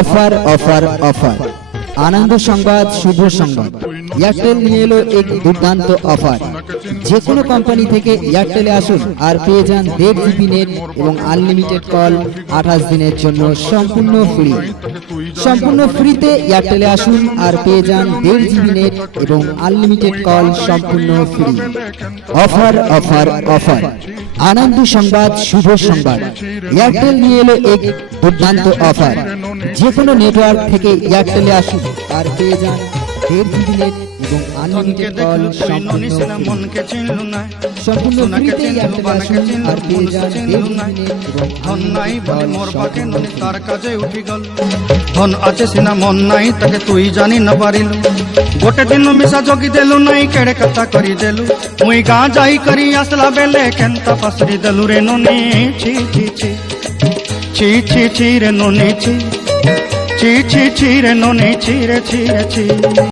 Offer offer offer আনন্দ সংবাদ শুভ সংবাদ Airtel নিয়ে এলো এক দুর্দান্ত অফার। যে কোনো কোম্পানি থেকে এয়ারটেলে আসুন আর পেয়ে যান 1.5 জিবি নেট এবং আনলিমিটেড কল 28 দিনের জন্য সম্পূর্ণ ফ্রি। সম্পূর্ণ ফ্রিতে এয়ারটেলে আসুন আর পেয়ে যান 1.5 জিবি নেট এবং আনলিমিটেড কল সম্পূর্ণ ফ্রি। অফার অফার অফার আনন্দ সংবাদ শুভ সংবাদ এয়ারটেল নিয়ে এলো এক দুর্দান্ত অফার। যে কোনো নেটওয়ার্ক থেকে এয়ারটেলে আসুন আর পেয়ে যান 1.5 জিবি নেট এবং আনলিমিটেড কল সম্পূর্ণ ফ্রিতে এয়ারটেলে আসুন আর পেয়ে যান 1.5 জিবি নেট এবং তার কাজে উঠি গল ধন আছে সিনা মন নাই তাকে তুই জানি না পারিলু গোটে দিন মিশা জগি দেলু নাই কেড়ে কথা করি দেলু মুই গাঁ যাই করি আসলা বেলে কেনতা পাসরি দেলু রে ননি ছি ছি ছি ছি ছি ছি রে ননি ছি ছি ছি ছি রে ননি ছি রে ছি রে ছি।